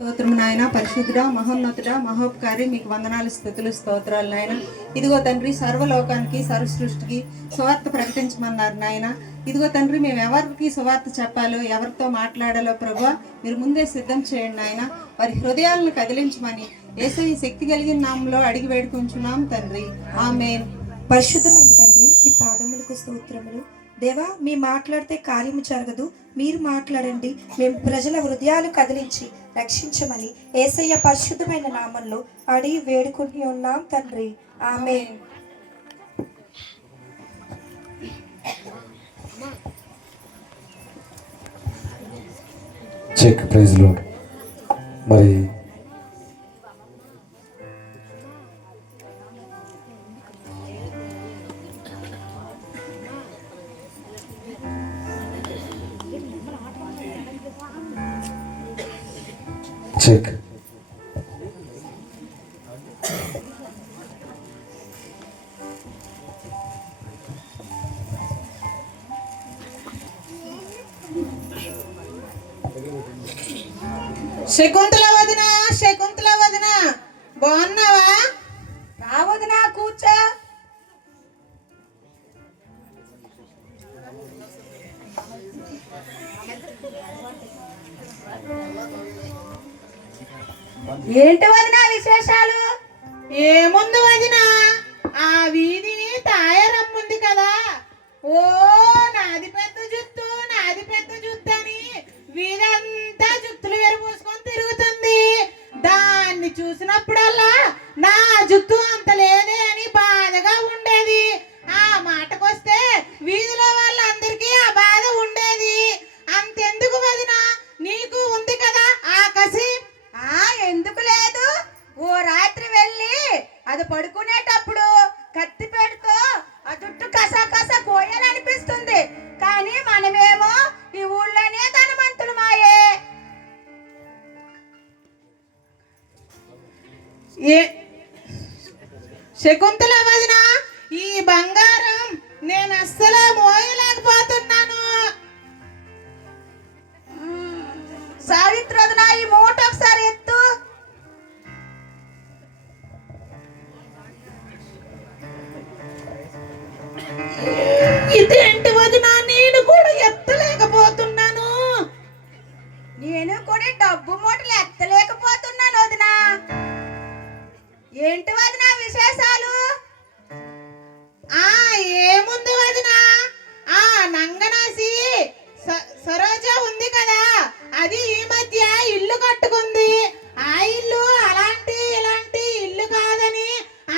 స్తోత్రం నాయన, పరిశుద్ధుడా, మహోన్నతుడా, మహోపకారి, మీకు వందనాలు, స్తుతులు, స్తోత్రాలు నాయన. ఇదిగో తండ్రి, సర్వలోకానికి, సర్వ సృష్టికి సువార్త ప్రకటించమన్నారు నాయన. ఇదిగో తండ్రి, మేము ఎవరికి సువార్త చెప్పాలో, ఎవరితో మాట్లాడాలో ప్రభువా మీరు ముందే సిద్ధం చేయండి నాయన. వారి హృదయాలను కదిలించమని యేసయ్య శక్తి కలిగిన నామంలో అడిగి వేడుకుంటున్నాం తండ్రి, ఆమేన్. పరిశుద్ధమైన తండ్రి, ఈ పాదములకు స్తోత్రములు. దేవా, మీ మాట్లాడితే కార్యము జరగదు, మీరు మాట్లాడండి. మేము ప్రజల హృదయాలు కదిలించి రక్షించమని యేసయ్య పరిశుద్ధమైన నామంలో అడిగి వేడుకుంటూ ఉన్నాం తండ్రి, ఆమేన్. Check prize load. మరి చెక్ శకుంతల వదిన, శకుంతల వదిన, బాగున్నావా? రావదినా, కూర్చో. ఏంటి వదినా విశేషాలు? ఏముంది వదిన, ఆ వీధిని తాయారమ్ముంది కదా, ఓ నాది పెద్ద జుత్తు, నాది పెద్ద జుత్తు అని వీధంతా జుత్తులు వెరపోసుకొని తిరుగుతుంది. దాన్ని చూసినప్పుడల్లా నా జుత్తు అంత లేదే అని బాధగా ఉండేది. ఆ మాటకొస్తే వీధిలో వాళ్ళందరికీ ఆ బాధ ఉండేది. అంతెందుకు వదిన, నీకు ఉంది కదా ఆ కసి. ఎందుకు లేదు? ఓ రాత్రి వెళ్ళి అది పడుకునేటప్పుడు కత్తి పెడుతూ ఆ జుట్టు కస కోయాలనిపిస్తుంది. కానీ మనమేమో ఈ ఊళ్ళోనే ధనవంతులు మాయే. శకుంతల వదిన, ఈ బంగారం నేను అస్సలు మోయలేకపోతున్నాను. సావిత్రి వదిన, ఈ మూట ఒకసారి ఎత్తు. ఇదేంటి వదిన, నేను కూడా ఎత్తలేకపోతున్నాను. నేను కూడా డబ్బు మూటలు ఎత్తలేకపోతున్నాను వదినా. ఏంటి వదినా విశేషాలు? ఏముంది వదిన, ఆ నంగనాసి సరోజ ఉంది కదా, అది ఈ మధ్య ఇల్లు కట్టుకుంది. ఆ ఇల్లు అలాంటి ఇలాంటి ఇల్లు కాదని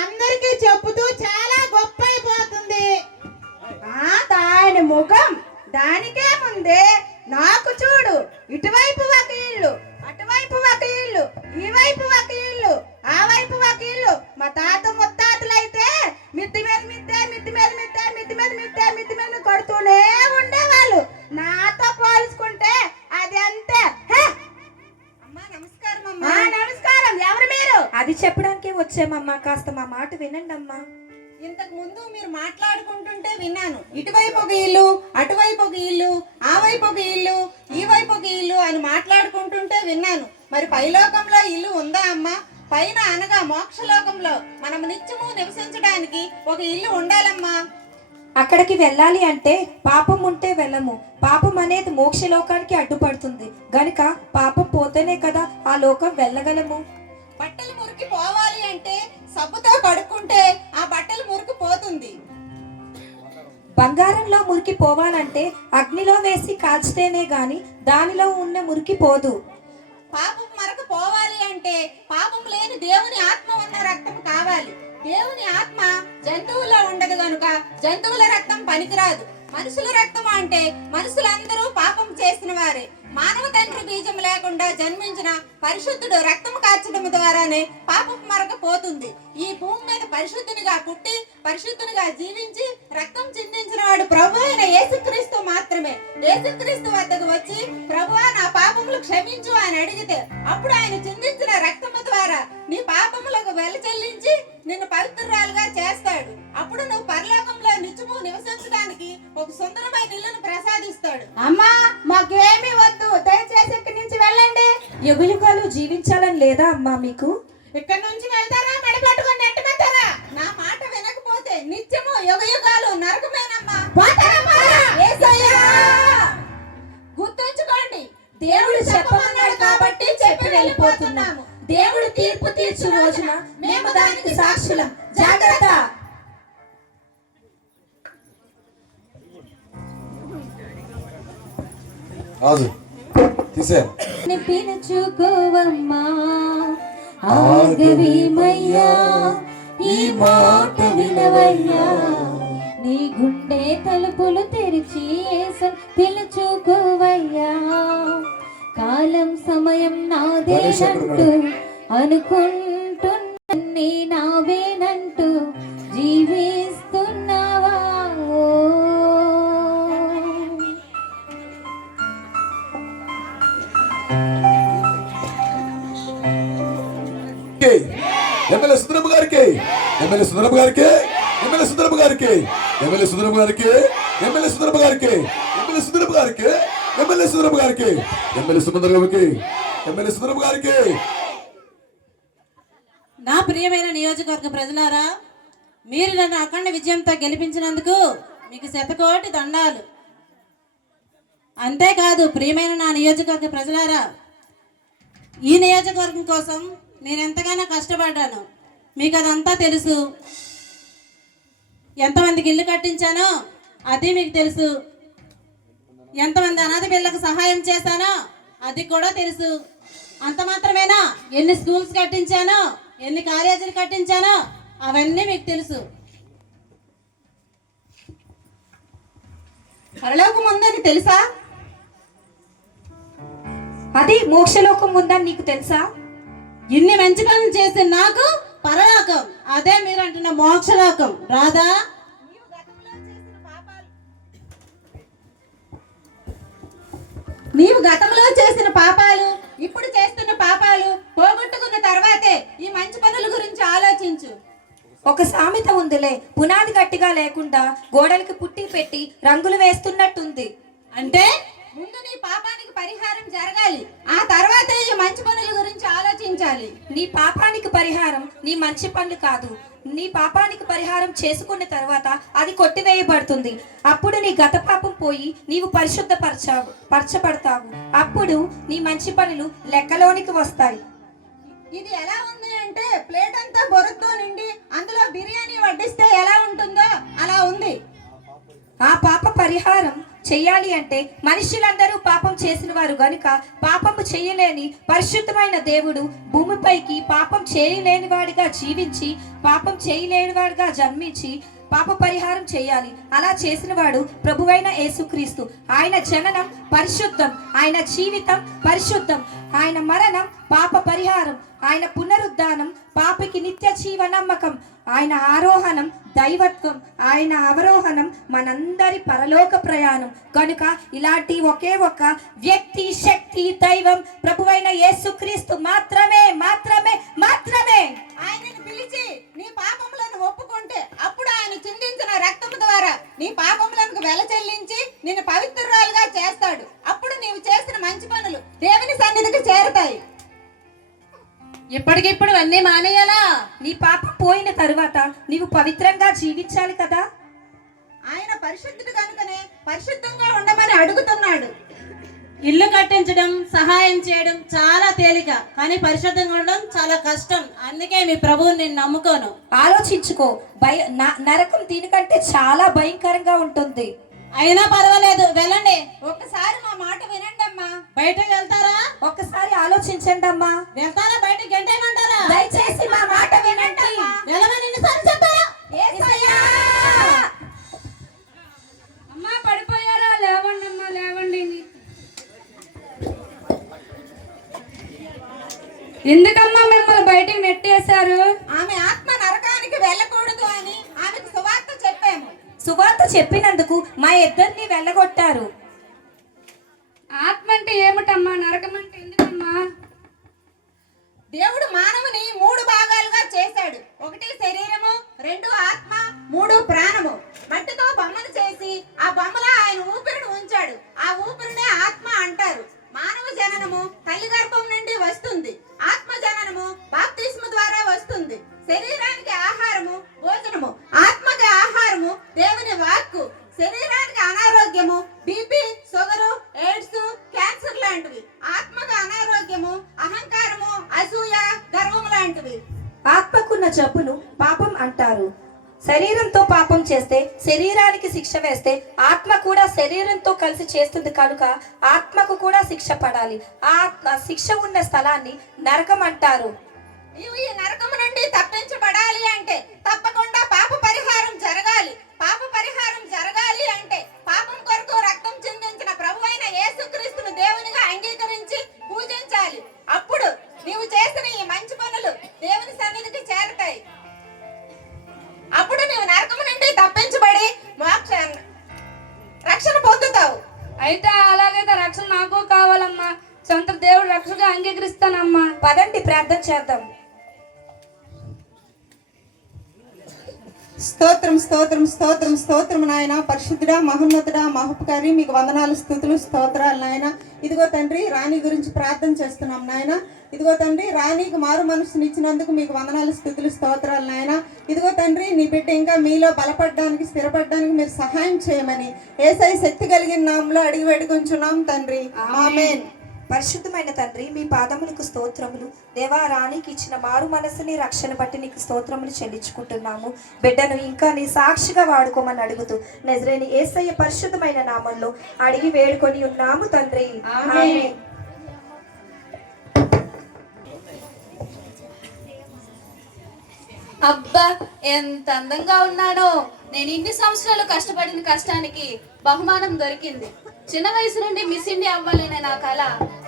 అందరికీ చెప్పుతూ చాలా గొప్ప అయిపోతుంది. దాని ముఖం దానికేముంది? నాకు చూడు, ఇటువైపు ఒక ఇల్లు, అటువైపు ఒక ఇల్లు, ఈ వైపు ఒక ఇల్లు, ఆ వైపు ఒక ఇల్లు. మా తాత ముత్తాతలైతే మిద్ది మీద మిద్దే, మిద్ది మీద మిద్దే, మిద్ది మీద మిద్దే, మిద్ది మీద కొడుతూనే ఉండేవాళ్ళు. నాతో పోల్చుకుంటే అది అంతే. అమ్మా నమస్కారం. అమ్మా నమస్కారం. ఎవరు మీరు? అది చెప్పడానికి వచ్చామమ్మా, కాస్త మా మాట వినండి అమ్మా. ఇంతకు ముందు మీరు మాట్లాడుకుంటుంటే విన్నాను. ఇటువైపు ఒక ఇల్లు, అటువైపు ఒక ఇల్లు, ఆ వైపు ఒక ఇల్లు, ఈ వైపు ఒక ఇల్లు అని మాట్లాడుకుంటుంటే విన్నాను. మరి పైలోకంలో ఇల్లు ఉందా అమ్మా? పైన అనగా మోక్షలోకంలో మనం నిత్యము నివసించడానికి ఒక ఇల్లు ఉండాలమ్మా. అక్కడికి వెళ్ళాలి అంటే పాపం ఉంటే వెళ్ళము. పాపం అనేది మోక్షలోకానికి అడ్డుపడుతుంది గనుక పాపం పోతేనే కదా ఆ లోకం వెళ్ళగలము. బట్టలు మురికి పోవాలి అంటే సబ్బుతో కడుక్కుంటే ఆ బట్టలు మురికి పోతుంది. బంగారంలో మురికి పోవాలంటే అగ్నిలో వేసి కాల్చితేనే గాని దానిలో ఉన్న మురికి పోదు. పాపం మరక పోవాలి అంటే పాపం లేని దేవుని ఆత్మ ఉన్న రక్తం కావాలి. దేవుని ఆత్మ జంతువుల్లో ఉండదు గనుక జంతువుల రక్తం పనికిరాదు. మనుషుల రక్తం అంటే మనుషులందరూ పాపం చేసిన వారే. మానవ తండ్రి బీజం లేకుండా జన్మించిన పరిశుద్ధుడు రక్తం కార్చడం ద్వారానే పాపం మరక పోతుంది. ఈ భూమి మీద పరిశుద్ధునిగా పుట్టి పరిశుద్ధునిగా జీవించి రక్తం చిందించిన వాడు ప్రభు అయిన యేసుక్రీస్తు మాత్రమే. యేసుక్రీస్తు వద్దకు వచ్చి ప్రభువా నా పాపములు క్షమించు అని అడిగితే అప్పుడు ఆయన చిందించిన రక్తము ద్వారా నీ పాపములకు వెల చెల్లించి నిన్ను పవిత్రురాలుగా చేస్తాడు. అప్పుడు నువ్వు పరలోకంలో నిత్యము నివసించడానికి ఒక సుందరమైన ఇల్లును ప్రసాదిస్తాడు. అమ్మా మాకేమీ వద్దు, దయచేసి ఇక్కడి నుంచి వెళ్ళండి. యుగయుగాలు జీవించాలని లేదా అమ్మా మీకు? ఇక్కడ నుంచి వెళ్తారా మెడ పట్టుకొని నెట్టమంటారా? నా మాట వినకపోతే నిత్యము యుగయుగాలు నరకమేనమ్మా. యేసయ్యా! గుర్తుంచుకోండి, దేవుడు చెప్పమన్నాడు కాబట్టి చెప్పి వెళ్ళిపోతున్నాము. దేవుడు తీర్పు తీర్చు రోజున మేము దానికి సాక్షులం. జాగ్రత్త. రాజు తీసే పిలుచుకోవమ్మా ఆగవీమయ్యా, ఈ మాట వినవయ్యా. నీ గుండె తలుపులు తెరిచి యేసు పిలుచుకోవయ్యా. కాలం సమయం నాదేనంటూ అనుకుంటున్నీ నావేనంటూ జీవిస్తున్నావా? ఎమ్మెల్యే సుందరమ్మ గారికి, ఎమ్మెల్యే సుందరమ్మ గారికి, ఎమ్మెల్యే సుందరమ్మ గారికి, ఎమ్మెల్యే సుందరమ్మ గారికి, ఎమ్మెల్యే సుందరమ్మ గారికి, ఎమ్మెల్యే సుందరమ్మ గారికి, ఎమ్మెల్యే సుందరమ్మ గారికి, ఎమ్మెల్యే సుందరమ్మ గారికి, ఎమ్మెల్యే సుందరమ్మ గారికి. నా ప్రియమైన నియోజకవర్గ ప్రజలారా, మీరు నన్ను అఖండ విజయంతో గెలిపించినందుకు మీకు శతకోటి దండాలు. అంతేకాదు ప్రియమైన నా నియోజకవర్గ ప్రజలారా, ఈ నియోజకవర్గం కోసం నేను ఎంతగానో కష్టపడ్డాను. మీకు అదంతా తెలుసు. ఎంతమందికి ఇల్లు కట్టించానో అది మీకు తెలుసు. ఎంతమంది అనాథ పిల్లలకు సహాయం చేశానో అది కూడా తెలుసు. అంత మాత్రమేనా, ఎన్ని స్కూల్స్ కట్టించానో, ఎన్ని కాలేజీలు కట్టించానో అవన్నీ మీకు తెలుసు. పరలోకం ఉందని తెలుసా? అది మోక్షలోకం ఉందని నీకు తెలుసా? ఇన్ని మంచి పనులు చేసి నాకు పరలోకం, అదే మీరు అంటున్న మోక్షలోకం రాదా? నీవు గతంలో చేసిన పాపాలు, ఇప్పుడు చేస్తున్న పాపాలు పోగొట్టుకున్న తర్వాతే ఈ మంచి పనుల గురించి ఆలోచించు. ఒక సామెత ఉందిలే, పునాది గట్టిగా లేకుండా గోడలకి పుట్టి పెట్టి రంగులు వేస్తున్నట్టుంది. అంటే ముందు నీ పాపానికి పరిహారం జరగాలి, ఆ తర్వాతే ఈ మంచి పనుల గురించి ఆలోచించాలి. నీ పాపానికి పరిహారం నీ మంచి పనులు కాదు. నీ పాపానికి పరిహారం చేసుకున్న తర్వాత అది కొట్టివేయబడుతుంది. అప్పుడు నీ గత పాపం పోయి నీవు పరచబడతావు. అప్పుడు నీ మంచి పనులు లెక్కలోనికి వస్తాయి. ఇది ఎలా ఉంది అంటే, ప్లేట్ అంతా బొరతో నిండి అందులో బిర్యానీ వడ్డిస్తే ఎలా ఉంటుందో అలా ఉంది. ఆ పాప పరిహారం చెయ్యాలి అంటే మనుషులందరూ పాపం చేసిన వారు గనుక పాపము చేయలేని పరిశుద్ధమైన దేవుడు భూమిపైకి పాపం చేయలేని వాడిగా జీవించి పాపం చేయలేని వాడిగా జన్మించి పాప పరిహారం చేయాలి. అలా చేసిన వాడు ప్రభువైన యేసుక్రీస్తు. ఆయన జననం పరిశుద్ధం, ఆయన జీవితం పరిశుద్ధం, ఆయన మరణం పాప పరిహారం, ఆయన పునరుద్ధానం పాపికి నిత్య జీవ నమ్మకం, ఆయన ఆరోహణం దైవత్వం, ఆయన అవరోహణం మనందరి పరలోక ప్రయాణం. కనుక ఇలాంటి ఒకే ఒక వ్యక్తి, శక్తి, దైవం ప్రభువైన యేసుక్రీస్తు మాత్రమే మాత్రమే మాత్రమే. ఆయనను పిలిచి నీ పాపములను ఒప్పుకుంటే అప్పుడు ఆయన చిందించిన రక్తము ద్వారా నీ పాపములకు వెల చెల్లించి నిన్ను పవిత్రురాలుగా చేస్తాడు. అప్పుడు నీవు చేసిన మంచి పనులు దేవుని సన్నిధికి చేరుతాయి. ఇప్పటికిప్పుడు అన్నీ మానేయాలా? నీ పాపం పోయిన తరువాత నీవు పవిత్రంగా జీవించాలి కదా. ఆయన పరిశుద్ధుడు కనుకనే పరిశుద్ధంగా ఉండమని అడుగుతున్నాడు. ఇల్లు కట్టించడం, సహాయం చేయడం చాలా తేలిక, కానీ పరిశుద్ధంగా ఉండడం చాలా కష్టం. అందుకే మీ ప్రభువుని నేను నమ్ముకోను. ఆలోచించుకో, నరకం దీనికంటే చాలా భయంకరంగా ఉంటుంది. అయినా పర్వాలేదు, వెళ్ళండి. ఒక్కసారి మా మాట వినండి అమ్మా. బయటకు వెళ్తారా? ఒక్కసారి ఆలోచించండి అమ్మా. వెళ్తారా? బయటకు గంటేయమంటారా? దయచేసి మా మాట వినండి. వెళ్ళమని ఎన్నిసార్లు చెప్పారా? అమ్మా పడిపోయారా? లేవండి అమ్మా, లేవండి. ఎందుకమ్మా మిమ్మల్ని బయటికి నెట్టేశారు? ఆమె ఆత్మ నరకానికి వెళ్ళకూడదు అని ఆమెకు సువార్త చెప్పాము. సువార్త చెప్పినందుకు మా ఇద్దరిని వెళ్ళగొట్టారు. ఆత్మ అంటే ఏమిటమ్మా? నరకం అంటే ఎందుకమ్మా? దేవుడు మానవుని 3 భాగాలుగా చేశాడు. 1 శరీరము, 2 ఆత్మ, 3 ప్రాణము. మట్టితో బొమ్మను చేసి ఆ బొమ్మలో ఆయన ఊపిరిని ఉంచాడు. ఆ ఊపిరినే ఆత్మ అంటారు. మానవ జననము తల్లి గర్భం నుండి వస్తుంది. ఆత్మ జననము బాప్తిస్మ ద్వారా వస్తుంది. శరీరానికి ఆహారము భోజనము, ఆత్మకి ఆహారము దేవుని వాక్కు. శరీరానికి అనారోగ్యము బీపీ, షుగరు, ఎయిడ్స్, క్యాన్సర్ లాంటివి. ఆత్మకి అనారోగ్యము అహంకారము, అసూయ, గర్వం లాంటివి. ఆత్మకున్న జబ్బును పాపం అంటారు. శరీరంతో పాపం చేస్తే శరీరానికి శిక్ష వేస్తే ఆత్మ కూడా శరీరంతో కలిసి చేస్తుంది కనుక ఆత్మకు కూడా శిక్ష పడాలి. ఆ శిక్ష ఉన్న స్థలాన్ని నరకం అంటారు. నీవు ఈ నరకము నుండి తప్పించబడాలి అంటే తప్పకుండా పాప పరిహారం జరగాలి. పాప పరిహారం జరగాలి అంటే పాపం కొరకు రక్తం చిందించిన ప్రభువైన యేసుక్రీస్తును దేవునిగా అంగీకరించి పూజించాలి. అప్పుడు నీవు చేసిన ఈ మంచి పనులు దేవుని సన్నిధికి చేరతాయి. అప్పుడు నీవు నరకము నుండి తప్పించబడి రక్షణ పొందుతావు. అయితే అలాగైతే రక్షణ నాకు కావాలమ్మా. సొంత దేవుడు రక్షగా అంగీకరిస్తానమ్మా. పదండి ప్రార్థన చేద్దాం. స్తోత్రం స్తోత్రం స్తోత్రం స్తోత్రం నాయన. పరిశుద్ధుడా, మహోన్నతుడా, మహోపకారి, మీకు వందనాలు, స్తుతులు, స్తోత్రాలు నాయన. ఇదిగో తండ్రి, రాణి గురించి ప్రార్థన చేస్తున్నాం నాయన. ఇదిగో తండ్రి, రాణికి మారు మనసుని ఇచ్చినందుకు మీకు వందనాలు, స్తుతులు, స్తోత్రాలు నాయన. ఇదిగో తండ్రి, నీ బిడ్డ ఇంకా మీలో బలపడడానికి, స్థిరపడడానికి మీరు సహాయం చేయమని యేసయ్య శక్తి కలిగిన నామములో అడిగి వేడుకొంచున్నాం తండ్రి. ఆమేన్. పరిశుద్ధమైన తండ్రి, మీ పాదములకు స్తోత్రములు. దేవా, రాణికి ఇచ్చిన మారు మనసుని రక్షణ బట్టి నీకు స్తోత్రములు చెల్లించుకుంటున్నాము. బిడ్డను ఇంకా నీ సాక్షిగా వాడుకోమని అడుగుతూ నజరేని యేసయ్య పరిశుద్ధమైన నామంలో అడిగి వేడుకొని ఉన్నాము తండ్రి. ఆమేన్. అబ్బా, ఎంత అందంగా ఉన్నాడో. నేను ఇన్ని సంవత్సరాలు కష్టపడిన కష్టానికి బహుమానం దొరికింది. చిన్న వయసు నుండి మిస్ ఇండియా అవ్వాలనే నా కళ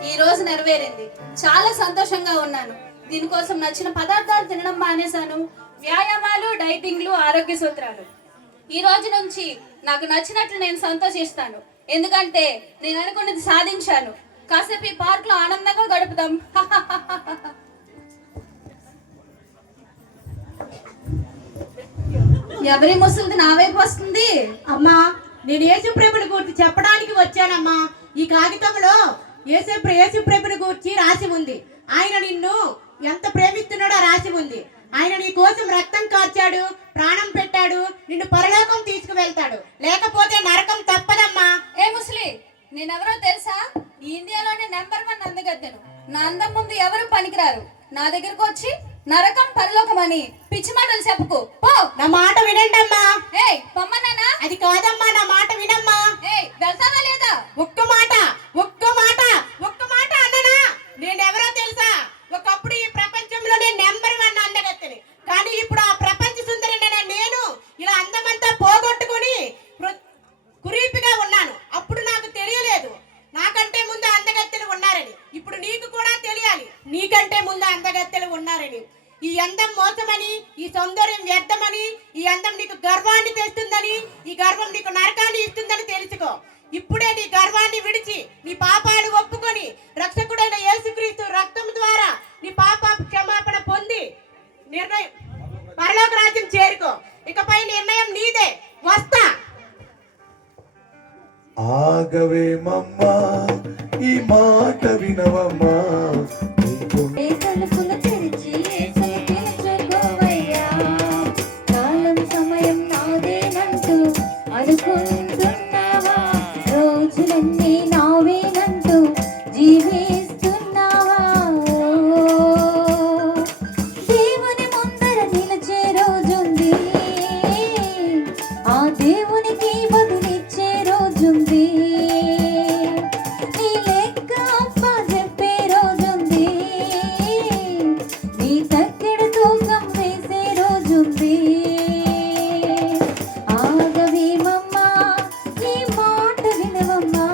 ఈ రోజు నెరవేరింది. చాలా సంతోషంగా ఉన్నాను. దీనికోసం నచ్చిన పదార్థాలు తినడం మానేశాను. వ్యాయామాలు, డైటింగ్లు, ఆరోగ్య సూత్రాలు. ఈ రోజు నుంచి నాకు నచ్చినట్లు నేను సంతోషిస్తాను. ఎందుకంటే నేను అనుకున్నది సాధించాను. కాసేపు ఈ పార్క్ లో ఆనందంగా గడుపుదాం. ఎవరి ముసలిది నా వైపు వస్తుంది? అమ్మా, నేను యేసుప్రభుని గురించి చెప్పడానికి వచ్చానమ్మా. ఈ కాగితంలో యేసుప్రభుని గురించి రాసి ఉంది. ఆయన నిన్ను ఎంత ప్రేమిస్తున్నాడో రాసి ఉంది. ఆయన నీ కోసం రక్తం కార్చాడు, ప్రాణం పెట్టాడు, నిన్ను పరలోకం తీసుకువెళ్తాడు. లేకపోతే నరకం తప్పదమ్మా. ఏ ముసలి, నేనెవరో తెలుసా? ఈ ఇండియాలోనే #1 అందగత్తెను. నా అందం ముందు ఎవరు పనికిరారు. నా దగ్గరకు వచ్చి నరకం పరలోకం అని పిచ్చి మాటలు చెప్పుకో. పో. నా మాట వినండమ్మా. ఏయ్, పొమ్మన్నానా? అది కాదమ్మా, నా మాట వినమ్మా. ఏయ్, వెళ్తావా లేదా? ఒక్క మాట అన్ననా? నేనెవరో తెలుసా? ఒకప్పుడు ఈ ప్రపంచంలోనే #1 అందగత్తెని. కానీ ఇప్పుడు ఆ ప్రపంచ సుందరైన నేను ఇలా అందమంతా పోగొట్టుకుని కురీపిగా ఉన్నాను. అప్పుడు నాకు తెలియలేదు నాకంటే ముందు అందగత్తెలు ఉన్నారని. ఇప్పుడు నీకు కూడా తెలియాలి, నీకంటే ముందు అందగత్తెలు ఉన్నారని. ఈ అందం మోసమని, ఈ సౌందర్యం వ్యర్థమని, ఈ అందం నీకు గర్వాన్ని తెస్తుందని, ఈ గర్వం నీకు నరకాన్ని ఇస్తుందని తెలుసుకో. ఇప్పుడే నీ గర్వాన్ని విడిచి నీ పాపాలు ఒప్పుకొని రక్షకుడైన యేసుక్రీస్తు రక్తం ద్వారా నీ పాప క్షమాపణ పొంది పరలోక రాజ్యం చేరుకో. ఇకపై నిర్ణయం నీదే. వస్తా. ఆగవేమమ్మా, ఈ మాట వినవమ్మా. తలుపులు తెరిచి యేసుని పిలుచుకోవయ్యా. కాలం సమయం నాదేనంటూ అనుకుంటున్నావా? రోజులన్నీ నావేనంటూ జీవిస్తున్నావా? దేవుని ముందర నిలిచే రోజుంది, ఆ దేవునికి బదులిచ్చే రోజుంది. నీ లెక్క అప్ప చెప్పే రోజుంది, నీ తక్కెడ తూకం వేసే రోజుంది. ఆగవేమమ్మా, ఈ మాట వినవమ్మా.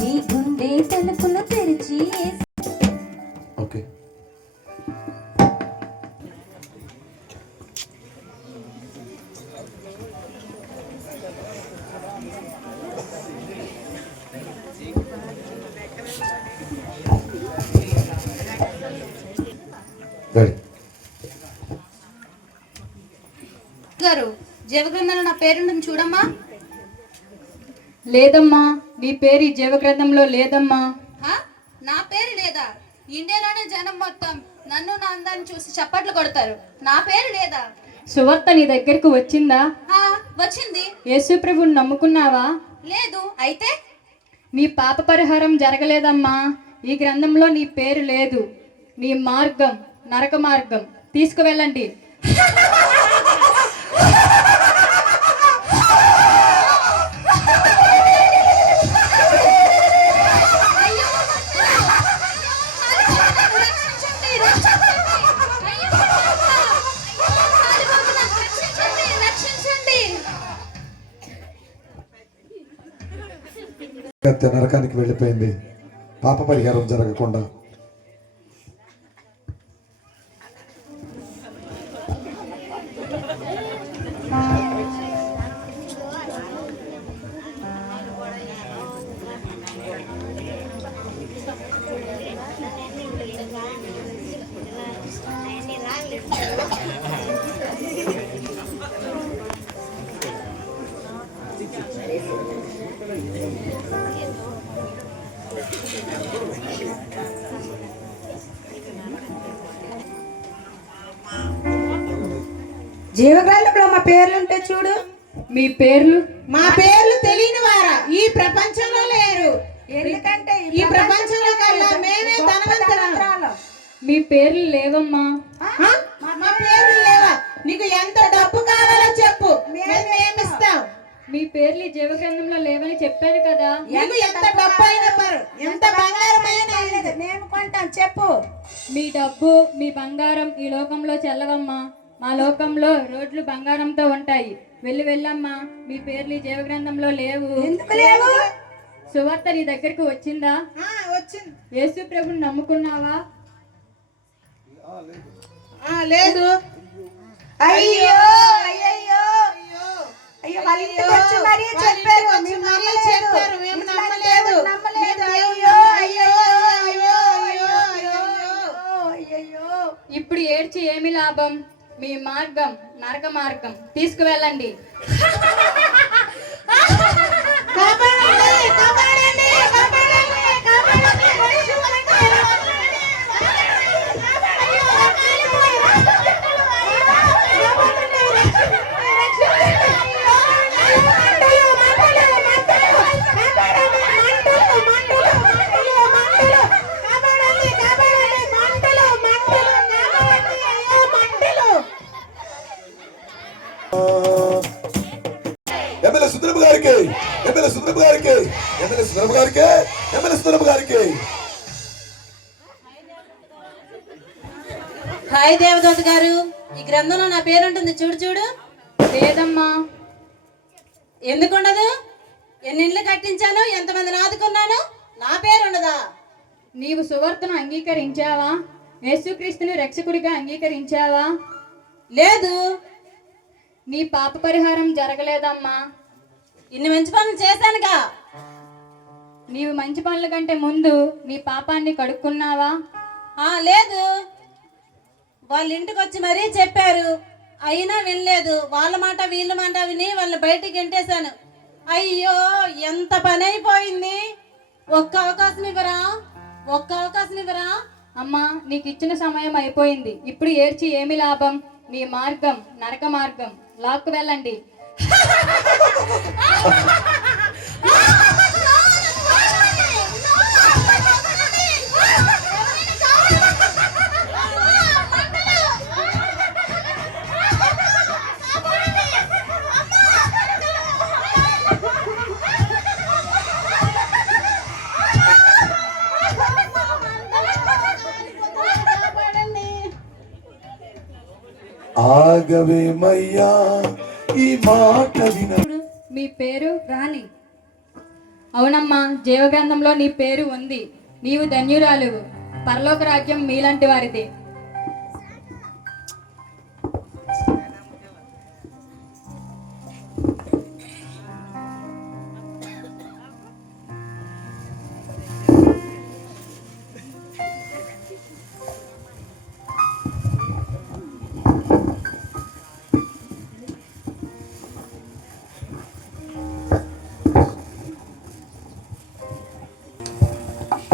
నీ గుండె తలుపులు తెరిచి ఓకే. రెడీ. గారు, జీవగ్రంథంలో నా పేరుంటుంది చూడమ్మా. లేదమ్మా, నీ పేరు ఈ జీవగ్రంథంలో లేదమ్మా. హా? నా పేరు లేదా? ఇండియాలోని జనం మొత్తం నన్ను నా అందాన్ని చూసి చప్పట్లు కొడతారు. నా పేరు లేదా? సువార్త నీ దగ్గరకు వచ్చిందా? ఆ, వచ్చింది. యేసు ప్రభువుని నమ్ముకున్నావా? లేదు. అయితే నీ పాప పరిహారం జరగలేదమ్మా. ఈ గ్రంథంలో నీ పేరు లేదు. నీ మార్గం నరక మార్గం. తీసుకువెళ్ళండి. రక్షించండి, రక్షించండి. అయ్యో, రక్షించండి, రక్షించండి. నరకానికి వెళ్ళిపోయింది పాప పరిహారం జరగకుండా. జీవగ్రంథంలో మా పేర్లుంటే చూడు. మీ పేర్లు? మా పేర్లు తెలియని వారా ఈ ప్రపంచంలో లేరు. ఎందుకంటే ఈ ప్రపంచంలో కల్లా మేమే ధనవంతురాలం. మీ పేర్లు లేవమ్మా. మా పేర్లు లేవా? నీకు ఎంత డబ్బు కావాలో చెప్పు, మేమిస్తాం. మీ పేర్లు ఈ జీవగ్రంథంలో లేవని చెప్పాను కదా. నీకు ఎంత డబ్బు అయినా ఎంత బంగారం అయినా మేము కొంటాం, చెప్పు. మీ డబ్బు మీ బంగారం ఈ లోకంలో చెల్లవమ్మా. మా లోకంలో రోడ్లు బంగారంతో ఉంటాయి. వెళ్ళమ్మా. మీ పేర్లు ఈ జీవగ్రంథంలో లేవు. ఎందుకు లేవు? సువార్త నీ దగ్గరకు వచ్చిందా? వచ్చింది. యేసు ప్రభుని నమ్ముకున్నావా? లేదు. అయ్యో అయ్యో అయ్యో, వాళ్ళ ఇంటికి వచ్చి మరీ చెప్పారు, మేము నమ్మలేదు. అయ్యో అయ్యో అయ్యో అయ్యో అయ్యో. ఇప్పుడు ఏడ్చి ఏమి లాభం? మీ మార్గం నరక మార్గం. తీసుకువెళ్ళండి. ఎమ్మెల్యే సుందరమ్మ గారికి, ఎమ్మెల్యే సుందరమ్మ గారికి, ఎమ్మెల్యే సుందరమ్మ గారికి, ఎమ్మెల్యే సుందరమ్మ గారికి. హాయ్ దేవదూత గారు, ఈ గ్రంథంలో నా పేరు ఉంటుంది. చూడు చూడు. లేదమ్మా. ఎందుకుండదు? ఎన్ని ఇళ్ళు కట్టించాను, ఎంతమందిని ఆదుకున్నాను, నా పేరు ఉండదా? నీవు సువార్తను అంగీకరించావా? యేసుక్రీస్తుని రక్షకుడిగా అంగీకరించావా? లేదు. నీ పాప పరిహారం జరగలేదమ్మా. ఇన్ని మంచి పనులు చేశానుగా. నీవు మంచి పనుల కంటే ముందు నీ పాపాన్ని కడుక్కున్నావా? లేదు. వాళ్ళ ఇంటికి వచ్చి మరీ చెప్పారు, అయినా వినలేదు. వాళ్ళ మాట వీళ్ళ మాట విని వాళ్ళని బయటికి గెంటేశాను. అయ్యో, ఎంత పని అయిపోయింది. ఒక్క అవకాశం ఇవ్వరా, ఒక్క అవకాశం ఇవ్వరా? అమ్మా, నీకు ఇచ్చిన సమయం అయిపోయింది. ఇప్పుడు ఏడ్చి ఏమి లాభం? నీ మార్గం నరక మార్గం. లాక్కు వెళ్ళండి. ఆగవేమయ్యా ఈ మాట విన. మీ పేరు రాణి. అవునమ్మా, జీవగ్రంథంలో నీ పేరు ఉంది. నీవు ధన్యురాలువు. పరలోక రాజ్యం మీలాంటి వారిది.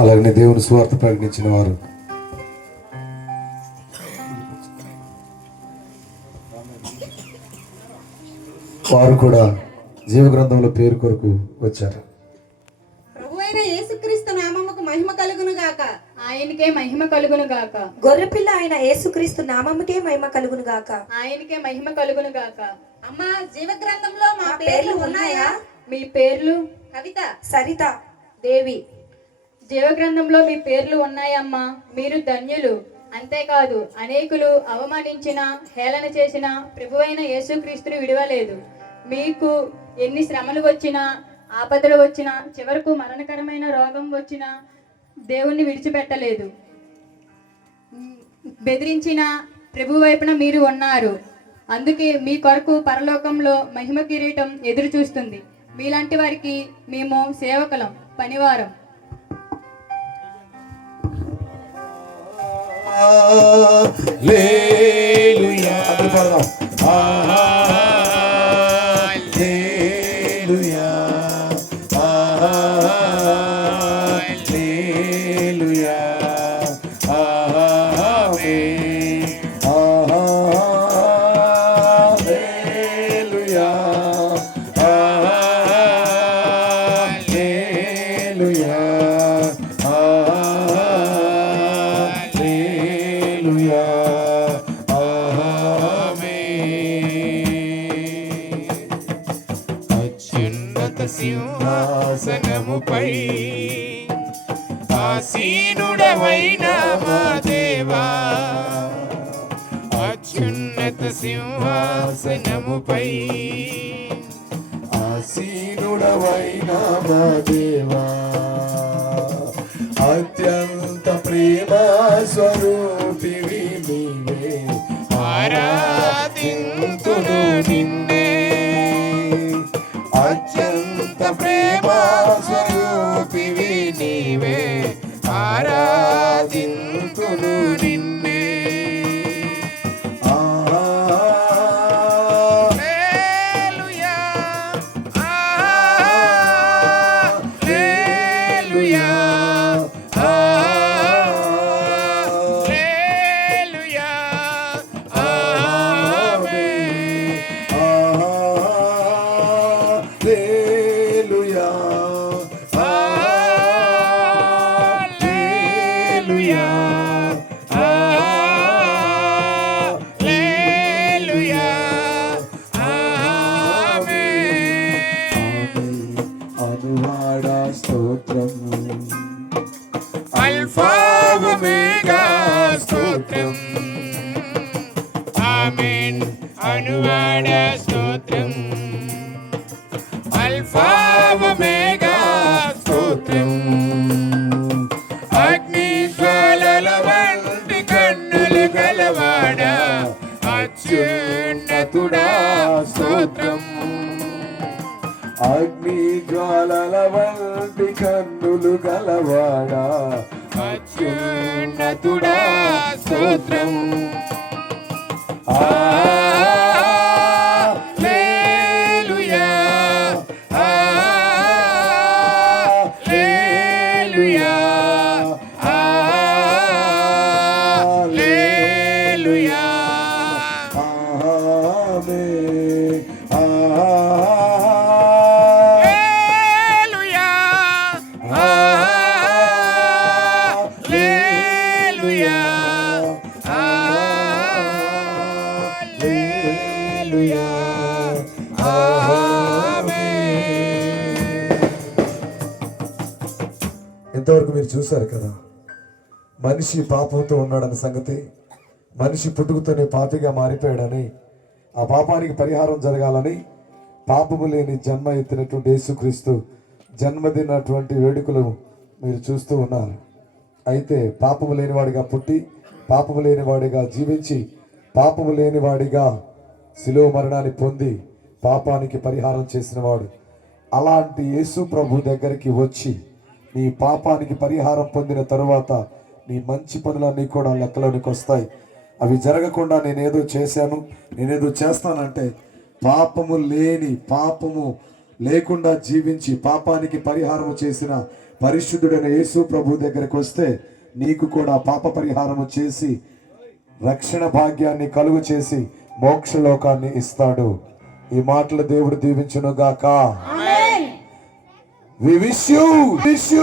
అలాగనే దేవుని సువార్త ప్రకటించిన వారు వారు కూడా జీవగ్రంథంలో పేరు కొరకు వచ్చారు. ప్రభువైన యేసుక్రీస్తు నామముకు మహిమ కలుగును గాక. ఆయనకే మహిమ కలుగును గాక. గొర్రెపిల్ల అయిన యేసుక్రీస్తు నామముకే మహిమ కలుగును గాక. ఆయనకే మహిమ కలుగును గాక. అమ్మా, జీవగ్రంథంలో మా పేర్లు ఉన్నాయా? మీ పేర్లు? కవిత, సరిత, దేవి. జీవగ్రంథంలో మీ పేర్లు ఉన్నాయమ్మా. మీరు ధన్యులు. అంతేకాదు, అనేకులు అవమానించిన, హేళన చేసిన ప్రభువైన యేసుక్రీస్తుని విడవలేదు. మీకు ఎన్ని శ్రమలు వచ్చినా, ఆపదలు వచ్చినా, చివరకు మరణకరమైన రోగం వచ్చినా దేవుణ్ణి విడిచిపెట్టలేదు. బెదిరించిన ప్రభు వైపున మీరు ఉన్నారు. అందుకే మీ కొరకు పరలోకంలో మహిమ కిరీటం ఎదురు చూస్తుంది. మీలాంటి వారికి మేము సేవకులం, పనివారం. హల్లెలూయా. అందరూ పాడదాం. హల్లెలూయా. హల్లెలూయా. ఆమేన్. హల్లెలూయా. హల్లెలూయా. హల్లెలూయా. అత్యున్నత సింహాసనముపై ఆసీనుడవైన మా దేవా, అత్యున్నత సింహాసనముపై ఆసీనుడవైన మా దేవా, అత్యంత ప్రేమ స్వరూపివి నీవే, ఆరాధింతును నిన్నే. అత్యంత ప్రేమ స్వరూపివి నీవే, ఆరాధింతును నిన్నే. హల్లెలూయా. హల్లెలూయా. హల్లెలూయా. ఆమేన్. హల్లెలూయా. హల్లెలూయా. హల్లెలూయా. ఆమేన్. అనువాడా స్తోత్రం, అల్ఫా ఒమేగా స్తోత్రం. ఆమేన్. అనువాడ స్తోత్రం, అల్ఫా ఒమేగా స్తోత్రం. అగ్ని జ్వాలల వంటి కన్నులు గలవాడ, అత్యున్నతుడా స్తోత్రం. అగ్ని జ్వాలల వంటి కన్నులు గలవాడా, అత్యున్నతుడా స్తోత్రం. హల్లెలూయా. హల్లెలూయా. హల్లెలూయా. ఆమేన్. హల్లెలూయా. హల్లెలూయా. హల్లెలూయా. ఇంతవరకు మీరు చూశారు కదా, మనిషి పాపంతో ఉన్నాడన్న సంగతి, మనిషి పుట్టుకతోనే పాపిగా మారిపోయాడని, ఆ పాపానికి పరిహారం జరగాలని పాపము లేని జన్మ ఎత్తినటువంటి యేసుక్రీస్తు జన్మదినటువంటి వేడుకలు మీరు చూస్తూ ఉన్నారు. అయితే పాపము లేనివాడిగా పుట్టి, పాపము లేనివాడిగా జీవించి, పాపము లేనివాడిగా శిలువ మరణాన్ని పొంది పాపానికి పరిహారం చేసినవాడు. అలాంటి యేసు ప్రభు దగ్గరికి వచ్చి నీ పాపానికి పరిహారం పొందిన తరువాత నీ మంచి పనులన్నీ కూడా లెక్కలోనికి వస్తాయి. అవి జరగకుండా నేనేదో చేశాను, నేనేదో చేస్తానంటే, పాపము లేకుండా జీవించి పాపానికి పరిహారము చేసిన పరిశుద్ధుడైన యేసు ప్రభు దగ్గరికి వస్తే నీకు కూడా పాప పరిహారము చేసి రక్షణ భాగ్యాన్ని కలుగు చేసి మోక్షలోకాన్ని ఇస్తాడు. ఈ మాటలు దేవుడు దీవించును గాక. ఆమేన్. We wish you